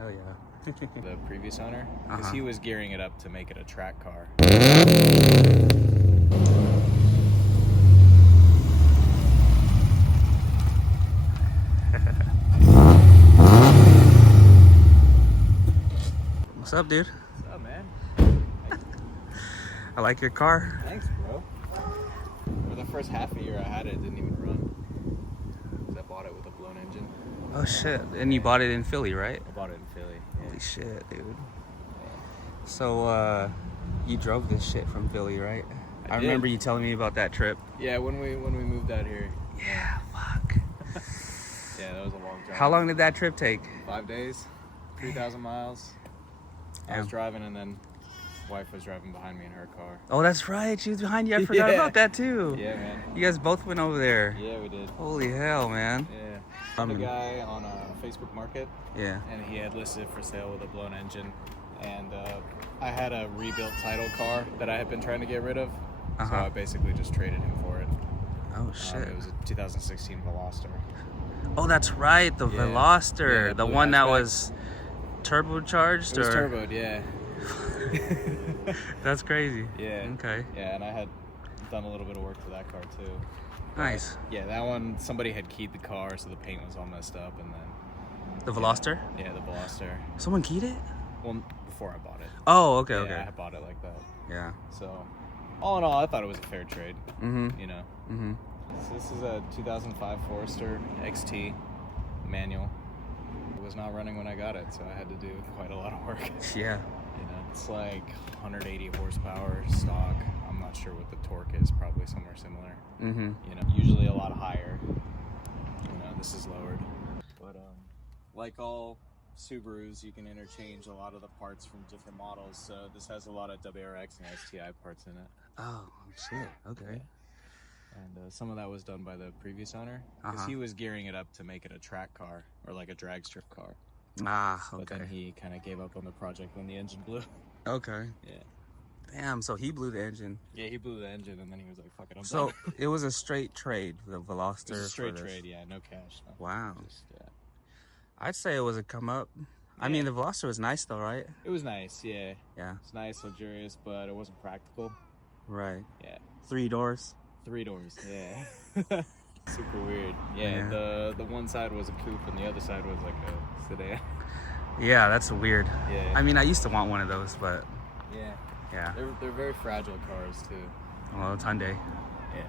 Oh yeah. The previous owner, because he was gearing it up to make it a track car. What's up, dude? What's up, man? I like your car. Thanks, bro. For the first half a year I had it, it didn't even run. I bought it with a blown engine. Oh shit! And you bought it in Philly, right? I bought it in Philly. Yeah. Holy shit, dude. So, you drove this shit from Philly, right? I remember you telling me about that trip. Yeah, when we moved out here. Yeah, fuck. Yeah, that was a long drive. How long did that trip take? 5 days, 3,000 miles. I was driving, and then wife was driving behind me in her car. Oh, that's right. She was behind you. I forgot about that too. Yeah, man. You guys both went over there. Yeah, we did. Holy hell, man. Yeah. Found a guy on a Facebook Market. Yeah. And he had listed it for sale with a blown engine. And I had a rebuilt title car that I had been trying to get rid of. So I basically just traded him for it. Oh, shit. It was a 2016 Veloster. Oh, that's right. The Veloster. Yeah, the one that was turbocharged? It was turboed, yeah. That's crazy. Yeah. Okay. Yeah, and I had done a little bit of work to that car too. Nice. But, yeah, that one, somebody had keyed the car, so the paint was all messed up, and then... The Veloster? Yeah, the Veloster. Someone keyed it? Well, before I bought it. Oh, okay, Yeah, okay. I bought it like that. Yeah. So, all in all, I thought it was a fair trade. Mm-hmm. You know? Mm-hmm. So this is a 2005 Forester XT manual. It was not running when I got it, so I had to do quite a lot of work. Yeah. You know, it's like 180 horsepower stock. I'm not sure what the torque is, probably somewhere similar. Mm-hmm. You know, usually a lot higher. You know, this is lowered. But like all Subarus, you can interchange a lot of the parts from different models. So this has a lot of WRX and STI parts in it. Oh, shit. Okay. Yeah. And some of that was done by the previous owner, because he was gearing it up to make it a track car, or like a drag strip car. Ah, okay. But then he kind of gave up on the project when the engine blew. Okay. Yeah. Damn, so he blew the engine. Yeah, he blew the engine, and then he was like, fuck it, I'm So done. it was a straight trade, the Veloster. It was a straight trade, yeah, no cash. No. Wow. Just, yeah. I'd say it was a come up. I mean, the Veloster was nice though, right? It was nice, yeah. Yeah. It's nice, luxurious, but it wasn't practical. Right. Yeah. 3 doors. 3 doors, yeah. Super weird. Yeah, the one side was a coupe and the other side was like a sedan. Yeah, that's weird. Yeah. I mean, I used to want one of those, but Yeah. yeah. They're very fragile cars too. Well, it's Hyundai. Yeah.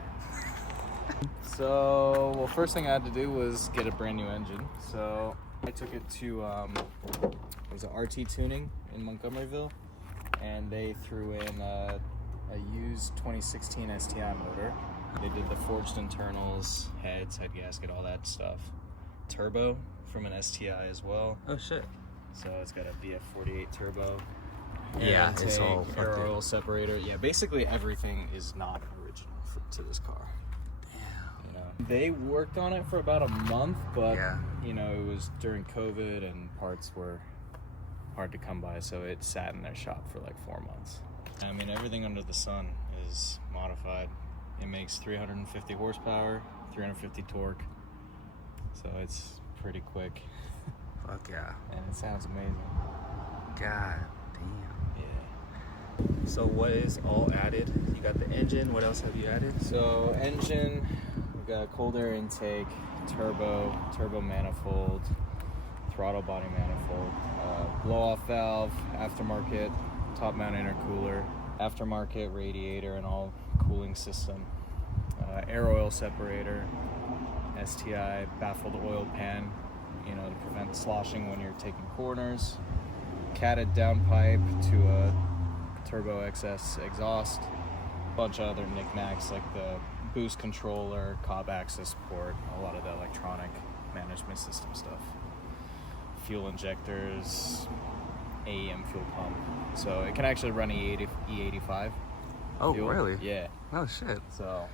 So, well, first thing I had to do was get a brand new engine. So I took it to it was an RT tuning in Montgomeryville, and they threw in a used 2016 STI motor. They did the forged internals, heads, head gasket, all that stuff. Turbo from an STI as well. Oh shit. So it's got a VF48 turbo. Yeah, Air it's intake, all air fucked oil up. separator. Yeah, basically everything is not original to this car. Damn. You know, they worked on it for about a month, but Yeah. you know, it was during COVID and parts were hard to come by, so it sat in their shop for like 4 months. I mean, everything under the sun is modified. It makes 350 horsepower, 350 torque, so it's pretty quick. Fuck yeah. And it sounds amazing. God damn. Yeah. So what is all added? You got the engine. What else have you added? So engine, we've got cold air intake, turbo manifold, throttle body manifold, blow-off valve, aftermarket top mount intercooler, aftermarket radiator and all cooling system, air oil separator, STI baffled oil pan, you know, to prevent sloshing when you're taking corners, catted downpipe to a Turbo XS exhaust, a bunch of other knickknacks like the boost controller, cob access port, a lot of the electronic management system stuff, fuel injectors, AEM fuel pump, so it can actually run E85. Oh, fuel. really? Yeah. Oh shit. So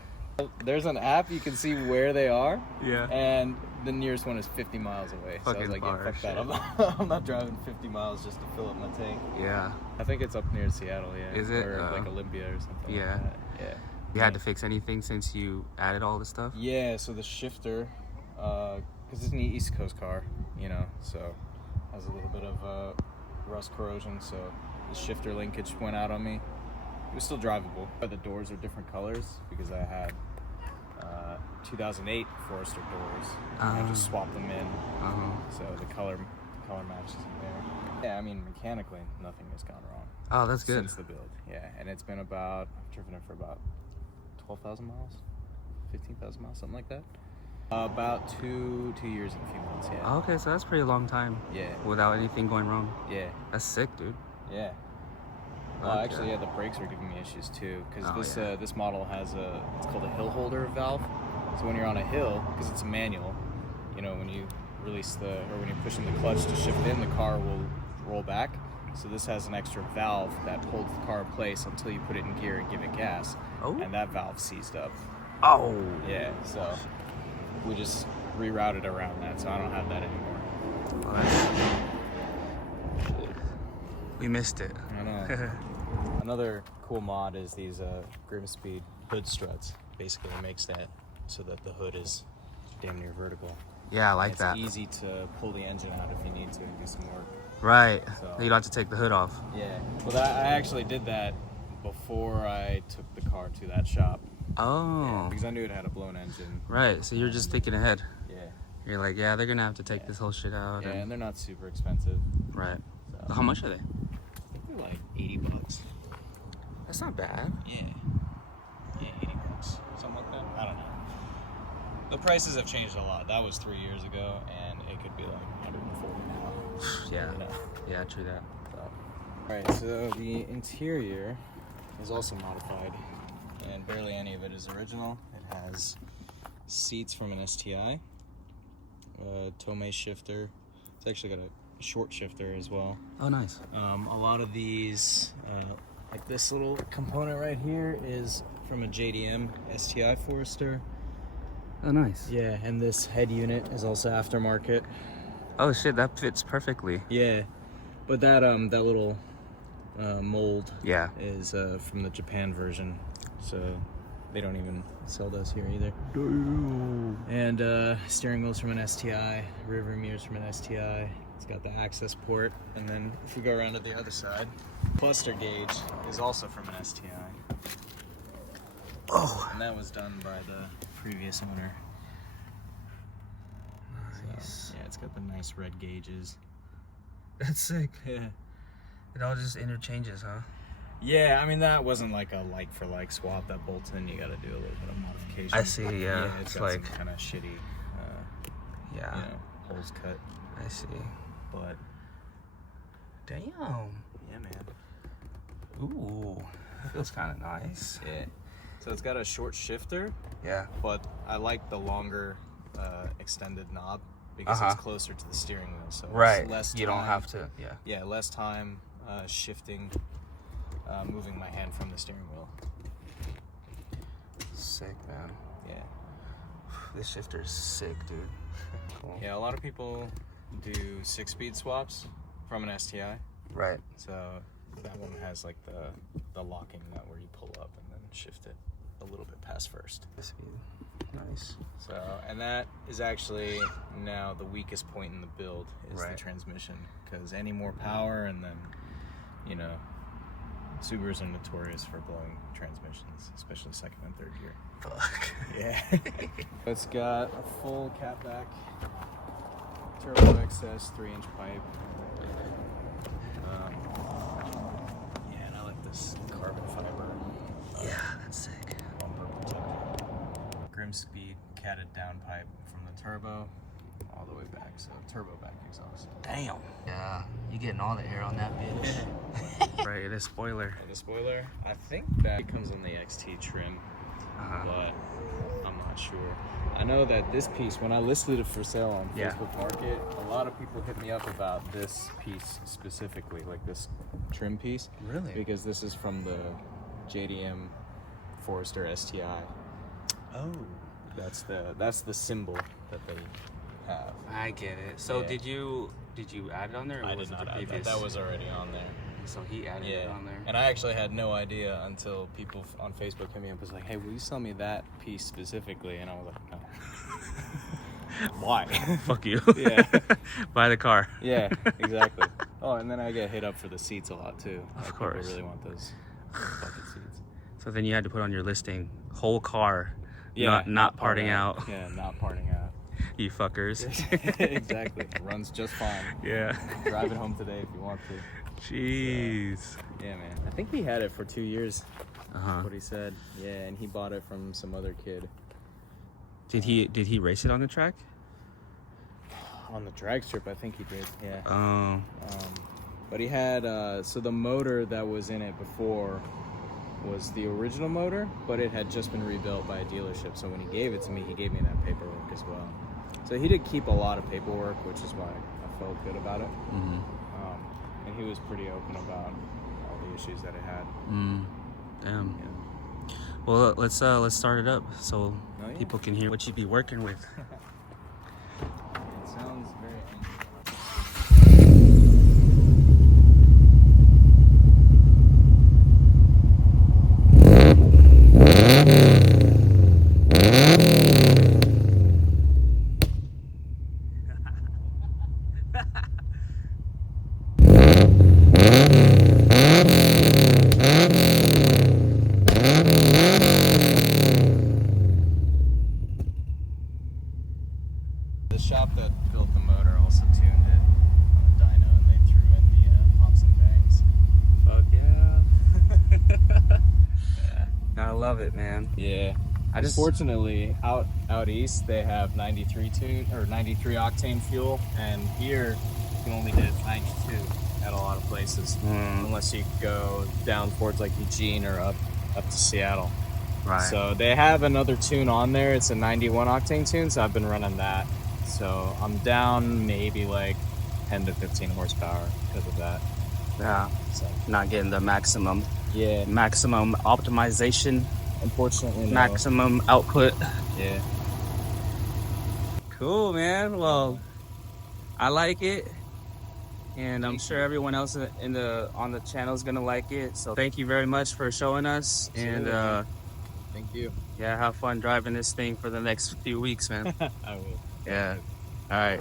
there's an app you can see where they are. Yeah. And the nearest one is 50 miles away. So I was Fucking like, yeah, far, fuck that. shit. I'm not driving 50 miles just to fill up my tank. Yeah. I think it's up near Seattle, yeah. Is it? Or like Olympia or something Yeah. like that. Yeah. You had to fix anything since you added all this stuff? Yeah, so the shifter, because it's an East Coast car, you know, so has a little bit of rust corrosion, so the shifter linkage went out on me. It was still drivable, but the doors are different colors because I had 2008 Forester doors. I just swapped them in, so the color matches in there. Yeah, I mean, mechanically, nothing has gone wrong. Oh, that's good. Since the build, yeah. And it's been about, I've driven it for about 12,000 miles, 15,000 miles, something like that. About two years and a few months, yeah. Oh, okay, so that's a pretty long time. Yeah. Without anything going wrong. Yeah. That's sick, dude. Yeah. Well, actually, yeah, the brakes were giving me issues too, because this model has it's called a hill holder valve. So when you're on a hill, because it's a manual, you know, when you release when you're pushing the clutch to shift in, the car will roll back. So this has an extra valve that holds the car in place until you put it in gear and give it gas. Oh. And that valve seized up. Oh. Yeah, so we just rerouted around that, so I don't have that anymore. Well, we missed it. I know. Another cool mod is these Grimspeed hood struts. Basically, it makes that so that the hood is damn near vertical. Yeah, I like that. It's easy to pull the engine out if you need to and do some work. Right. So, you don't have to take the hood off. Yeah. Well, I actually did that before I took the car to that shop. Oh. Yeah, because I knew it had a blown engine. Right. So you're just thinking ahead. Yeah. You're like, yeah, they're gonna have to take this whole shit out. Yeah, and they're not super expensive. Right. So. How much are they? I think they're like $80. That's not bad. Yeah. Yeah, $80. Something like that. I don't know. The prices have changed a lot. That was 3 years ago, and it could be like 140 now. Yeah. You know? Yeah, true that. Alright, so the interior is also modified, and barely any of it is original. It has seats from an STI, Tomei shifter. It's actually got a short shifter as well. Oh, nice. A lot of these, like this little component right here, is from a JDM STI Forester. Oh, nice. Yeah, and this head unit is also aftermarket. Oh shit, that fits perfectly. Yeah, but that little mold is from the Japan version, so they don't even sell those here either. And steering wheel's from an STI, rear view mirrors from an STI. It's got the access port, and then if we go around to the other side, cluster gauge is also from an STI. Oh, and that was done by the previous owner. Nice. So, yeah, it's got the nice red gauges. That's sick. Yeah. It all just interchanges, huh? Yeah, I mean, that wasn't like a like-for-like swap. That bolts in, you got to do a little bit of modification. I see, yeah. It's got like some kind of shitty, yeah, you know, holes cut. I see. But damn. Yeah, man. Ooh, that feels kind of nice. Yeah. So it's got a short shifter. Yeah. But I like the longer extended knob because it's closer to the steering wheel. So it's less time, you don't have to. Yeah. Yeah, less time shifting, moving my hand from the steering wheel. Sick, man. Yeah. This shifter is sick, dude. Cool. Yeah, a lot of people do 6-speed swaps from an STI. Right. So that one has like the locking nut where you pull up and then shift it a little bit past first. Nice. So, and that is actually now the weakest point in the build is the transmission, because any more power and then, you know, Subarus are notorious for blowing transmissions, especially second and third gear. Fuck. Yeah. It's got a full catback, turbo XS 3-inch pipe. Yeah, and I like this carbon fiber. Yeah, that's sick. Bumper protector. Grimspeed catted down pipe from the turbo all the way back, so turbo back exhaust. Damn. Yeah, you getting all the air on that bitch. Right, it is spoiler. And the spoiler, I think that comes in the XT trim, but I'm not sure. I know that this piece, when I listed it for sale on Facebook Market, a lot of people hit me up about this piece specifically, like this trim piece. Really? Because this is from the JDM Forester STI. Oh. That's the symbol that they have. I get it. So did you add it on there? Or I was did it not the add previous? that. That was already on there. So he added it on there. And I actually had no idea until people on Facebook hit me up and was like, "Hey, will you sell me that piece specifically?" And I was like, "No." Why? Fuck you. Yeah. Buy the car. Yeah, exactly. Oh, and then I get hit up for the seats a lot too. Of Like, course. People really want those bucket seats. So then you had to put on your listing, whole car, Yeah, not parting out. Yeah, not parting out. You fuckers. Exactly. It runs just fine. Yeah. Drive it home today if you want to. Jeez. Yeah, man. I think he had it for 2 years. Uh-huh. That's what he said. Yeah, and he bought it from some other kid. Did he race it on the track? On the drag strip, I think he did. Yeah. Oh. But he had so the motor that was in it before was the original motor, but it had just been rebuilt by a dealership. So when he gave it to me, he gave me that paperwork as well. So he did keep a lot of paperwork, which is why I felt good about it. Mm-hmm. And he was pretty open about all the issues that it had. Damn. Yeah. Well, let's start it up so Oh, yeah. people can hear what you'd be working with. It sounds very The shop that built the motor also tuned it on a dyno, and they threw in the pumps and bangs. Fuck yeah. I love it, man. Yeah. Unfortunately, out east they have 93 octane fuel, and here you can only hit 92 at a lot of places, unless you go down towards like Eugene or up to Seattle. Right. So they have another tune on there. It's a 91 octane tune, so I've been running that. So I'm down maybe like 10 to 15 horsepower because of that. Yeah. So Not getting the maximum yeah, optimization, unfortunately, no. maximum output. Yeah. Cool, man. Well, I like it, and I'm sure everyone else on the channel is gonna like it. So thank you very much for showing us, Absolutely. and Thank you. yeah, have fun driving this thing for the next few weeks, man. I will. Yeah. All right.